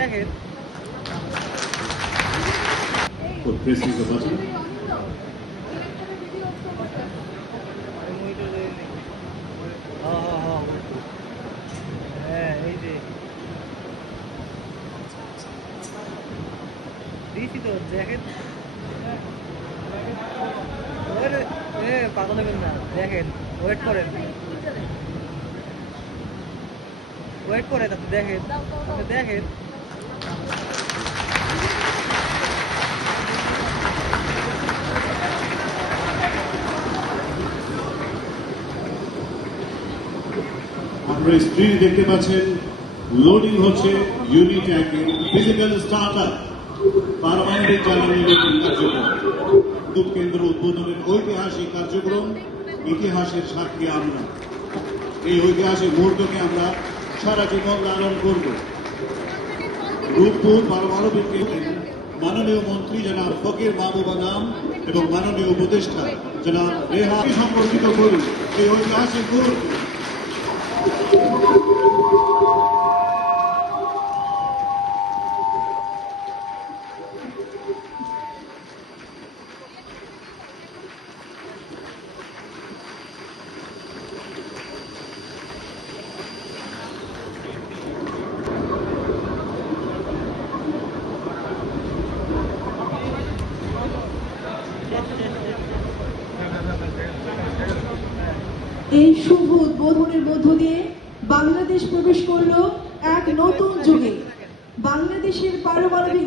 দেখেন for pressing the button. হ্যাঁ এই যে দিয়েছি তো দেখেন পাগল হবেন না দেখেন ওয়েট করেন আপনি দেখেন দেখেন আপনারা স্ক্রিনে দেখতে পাচ্ছেন লোডিং হচ্ছে ইউনিট 1 এর ফিজিক্যাল স্টার্টার পারমাণবিক জ্বালানি লোডিং কার্যক্রম বিদ্যুৎ কেন্দ্র উদ্বোধনের ঐতিহাসিক কার্যক্রম ইতিহাসের সাক্ষী আমরা এই ঐতিহাসিক মুহূর্তকে আমরা সারা জীবন লালন করব রূপপুর পারমাণবিক কেন্দ্রের মাননীয় মন্ত্রী জনাব ফকির মাহবুব আনাম এবং মাননীয় উপদেষ্টা জনাব রেহা সম্পর্কিত করুন এই ঐতিহাসিক মুহূর্ত। এই শুভ উদ্বোধনের মধ্য দিয়ে বাংলাদেশ প্রবেশ করলো এক নতুন যুগে। বাংলাদেশের পারমাণবিক